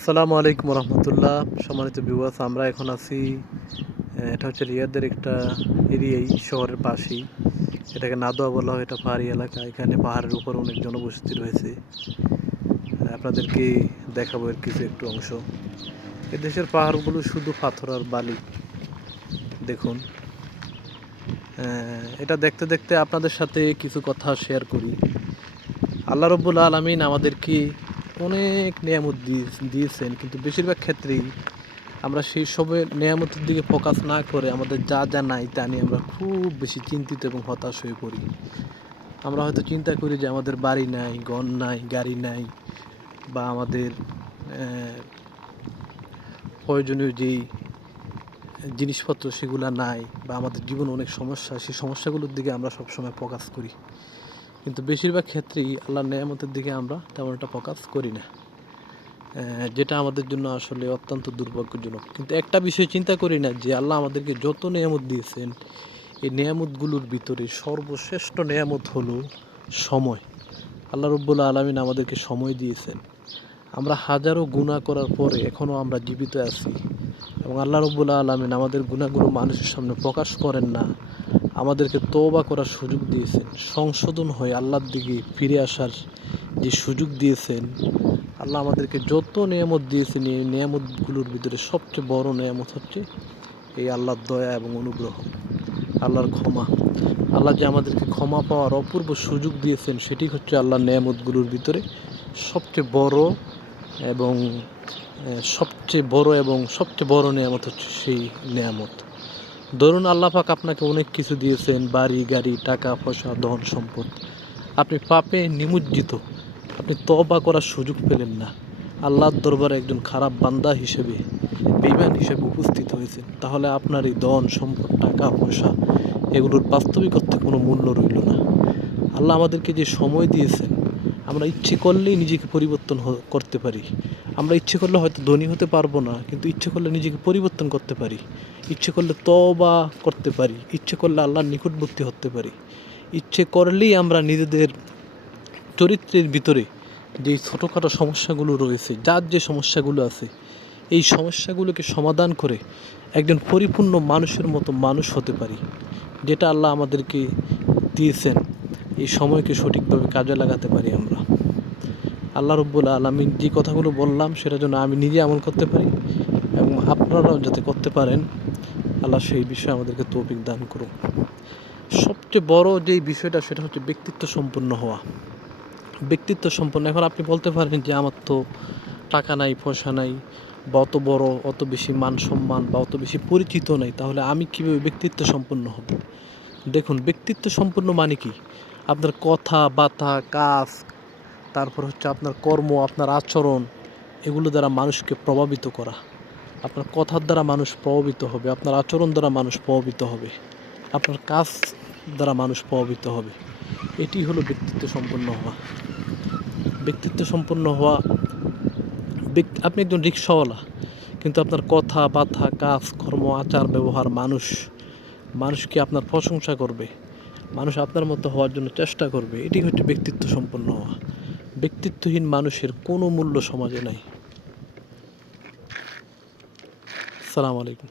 আসসালামু আলাইকুম রহমতুল্লাহ। সম্মানিত ভিউয়ার্স, আমরা এখন আছি, এটা হচ্ছে রিয়াদের একটা এরিয়াই, শহরের পাশেই। এটাকে নাদোয়া বলা হয়। এটা পাহাড়ি এলাকা, এখানে পাহাড়ের উপর অনেক জনবসতি রয়েছে। আপনাদেরকে দেখাবো এর কিছু একটু অংশ। এদেশের পাহাড়গুলো শুধু পাথর আর বালি। দেখুন, এটা দেখতে দেখতে আপনাদের সাথে কিছু কথা শেয়ার করি। আল্লাহ রব্বুল আলামিন আমাদেরকে অনেক নিয়ামত দিয়েছেন, কিন্তু বেশিরভাগ ক্ষেত্রেই আমরা সেই সবের নিয়ামতের দিকে ফোকাস না করে আমাদের যা যা নাই তা নিয়ে আমরা খুব বেশি চিন্তিত এবং হতাশ হয়ে পড়ি। আমরা হয়তো চিন্তা করি যে আমাদের বাড়ি নাই, ঘর নাই, গাড়ি নাই, বা আমাদের প্রয়োজনীয় যেই জিনিসপত্র সেগুলো নাই, বা আমাদের জীবনে অনেক সমস্যা, সেই সমস্যাগুলোর দিকে আমরা সবসময় ফোকাস করি। কিন্তু বেশিরভাগ ক্ষেত্রেই আল্লাহর নিয়ামতের দিকে আমরা তেমন একটা ফোকাস করি না, যেটা আমাদের জন্য আসলে অত্যন্ত দুর্ভাগ্যজনক। কিন্তু একটা বিষয় চিন্তা করি না, যে আল্লাহ আমাদেরকে যত নিয়ামত দিয়েছেন, এই নিয়ামতগুলোর ভিতরে সর্বশ্রেষ্ঠ নিয়ামত হলো সময়। আল্লাহ রব্বুল আলামিন আমাদেরকে সময় দিয়েছেন। আমরা হাজারো গুনাহ করার পরে এখনও আমরা জীবিত আছি, এবং আল্লাহ রব্বুল আলামিন আমাদের গুনাহগুলো মানুষের সামনে প্রকাশ করেন না, আমাদেরকে তওবা করার সুযোগ দিয়েছেন, সংশোধন হয়ে আল্লাহর দিকে ফিরে আসার যে সুযোগ দিয়েছেন। আল্লাহ আমাদেরকে যত নিয়ামত দিয়েছেন, এই নিয়ামতগুলোর ভিতরে সবচেয়ে বড় নিয়ামত হচ্ছে এই আল্লাহর দয়া এবং অনুগ্রহ, আল্লাহর ক্ষমা। আল্লাহ যে আমাদেরকে ক্ষমা পাওয়ার অপূর্ব সুযোগ দিয়েছেন, সেটি হচ্ছে আল্লাহর নিয়ামতগুলোর ভিতরে সবচেয়ে বড় এবং সবচেয়ে বড় নিয়ামত হচ্ছে সেই নিয়ামত। ধরুন, আল্লাহ পাক আপনাকে অনেক কিছু দিয়েছেন, বাড়ি গাড়ি, টাকা পয়সা, ধন সম্পদ। আপনি পাপে নিমজ্জিত, আপনি তওবা করার সুযোগ পেলেন না, আল্লাহর দরবারে একজন খারাপ বান্দা হিসেবে, বেঈমান হিসেবে উপস্থিত হয়েছেন। তাহলে আপনার এই ধন সম্পদ, টাকা পয়সা, এগুলোর বাস্তবিক অর্থে কোনো মূল্য রইল না। আল্লাহ আমাদেরকে যে সময় দিয়েছেন, আমরা ইচ্ছে করলেই নিজেকে পরিবর্তন করতে পারি। আমরা ইচ্ছে করলে হয়তো ধনী হতে পারবো না, কিন্তু ইচ্ছে করলে নিজেকে পরিবর্তন করতে পারি। ইচ্ছে করলে তওবা করতে পারি, ইচ্ছে করলে আল্লাহর নিকটবর্তী হতে পারি। ইচ্ছে করলেই আমরা নিজেদের চরিত্রের ভিতরে যেই ছোটোখাটো সমস্যাগুলো রয়েছে, যার যে সমস্যাগুলো আছে, এই সমস্যাগুলোকে সমাধান করে একজন পরিপূর্ণ মানুষের মতো মানুষ হতে পারি, যেটা আল্লাহ আমাদেরকে দিয়েছেন। এই সময়কে সঠিকভাবে কাজে লাগাতে পারি আমরা। আল্লাহ রব্বুল আলামিন যে কথাগুলো বললাম, সেটা যেন আমি নিজে আমল করতে পারি এবং আপনারাও যাতে করতে পারেন, আল্লাহ সেই বিষয়ে আমাদেরকে তৌফিক দান করুন। সবচেয়ে বড় যেই বিষয়টা, সেটা হচ্ছে ব্যক্তিত্ব সম্পন্ন হওয়া। ব্যক্তিত্ব সম্পন্ন। এখন আপনি বলতে পারেন যে আমার তো টাকা নাই, পয়সা নাই, বা অত বড়, অত বেশি মান সম্মান, বা অত বেশি পরিচিত নাই, তাহলে আমি কীভাবে ব্যক্তিত্ব সম্পন্ন হব? দেখুন, ব্যক্তিত্ব সম্পন্ন মানে কি? আপনার কথা বার্তা, কাজ, তারপর হচ্ছে আপনার কর্ম, আপনার আচরণ, এগুলো দ্বারা মানুষকে প্রভাবিত করা। আপনার কথার দ্বারা মানুষ প্রভাবিত হবে, আপনার আচরণ দ্বারা মানুষ প্রভাবিত হবে, আপনার কাজ দ্বারা মানুষ প্রভাবিত হবে। এটি হলো ব্যক্তিত্ব সম্পন্ন হওয়া। ব্যক্তিত্ব সম্পন্ন হওয়া, আপনি একজন রিক্সাওয়ালা, কিন্তু আপনার কথা বার্তা, কাজ কর্ম, আচার ব্যবহার, মানুষকে আপনার প্রশংসা করবে, মানুষ আপনার মতো হওয়ার জন্য চেষ্টা করবে। এটি হচ্ছে ব্যক্তিত্ব সম্পন্ন হওয়া। ব্যক্তিত্বহীন মানুষের কোনো মূল্য সমাজে নাই। আসসালামু আলাইকুম।